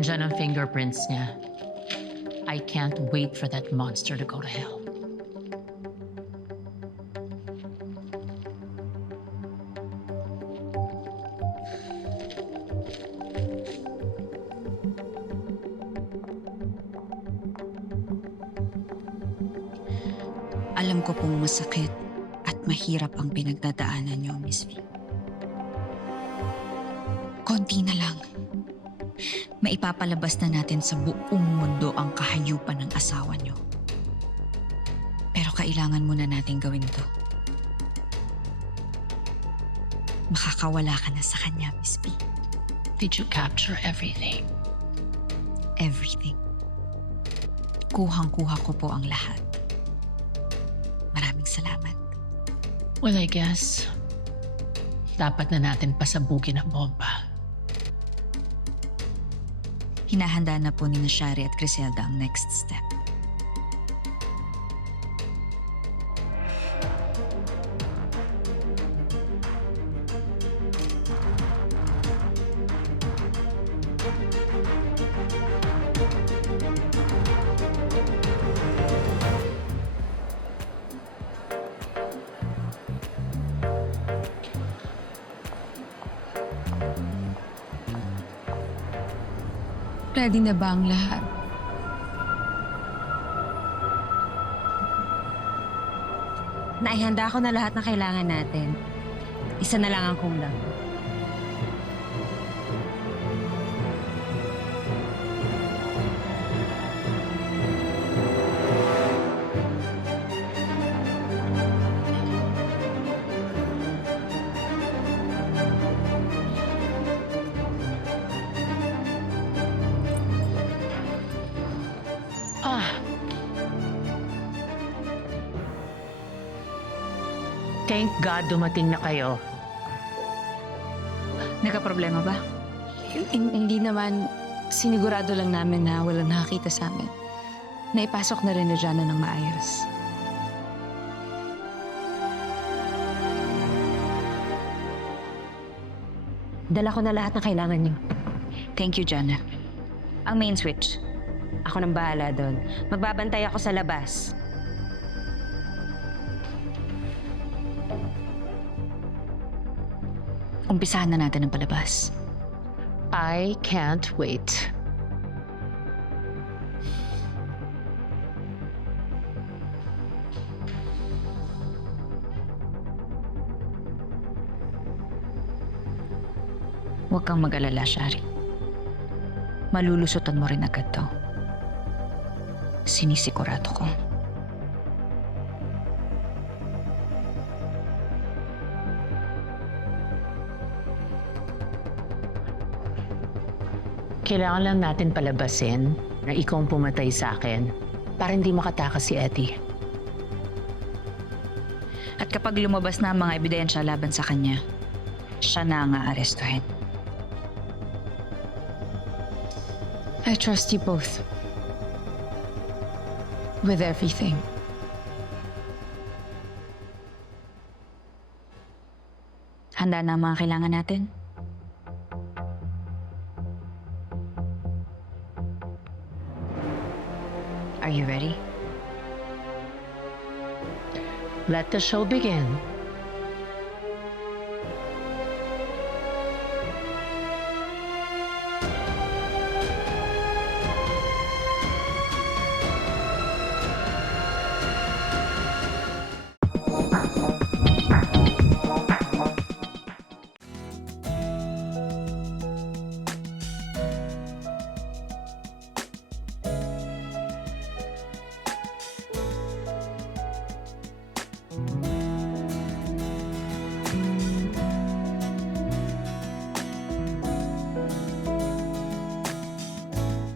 Nandyan ang fingerprints niya. I can't wait for that monster to go to hell. Alam ko pong masakit at mahirap ang pinagdadaanan niyo, Miss V. Konti na lang. Maipapalabas na natin sa buong mundo ang kahayupan ng asawa niyo. Pero kailangan muna natin gawin to. Makakawala ka na sa kanya, Miss V. Did you capture everything? Everything. Kuhang-kuha ko po ang lahat. Maraming salamat. Well, I guess, dapat na natin pasabugin ang bomba. Hinahanda na po ni Shari at Griselda ang next step. Ready na ba ang lahat? Naihanda ko na lahat ng kailangan natin. Isa na lang ang kulang. Thank God dumating na kayo. Nagka-problema ba? Hindi naman, sinigurado lang namin na walang nakakita sa amin. Naipasok na rin na Jana ng maayos. Dala ko na lahat ng kailangan niyo. Thank you, Jana. Ang main switch. Ako nang bahala doon. Magbabantay ako sa labas. Umpisahan na natin ang palabas. I can't wait. Huwag kang mag-alala, Shari. Malulusutan mo rin agad to. Sinisigurado ko. Kailangan lang natin palabasin na ikaw ang pumatay sa akin para hindi makatakas si Eddie. At kapag lumabas na ang mga ebidensya laban sa kanya, siya na ang aarestuhin. I trust you both. With everything. Handa na ang mga kailangan natin? Are you ready? Let the show begin.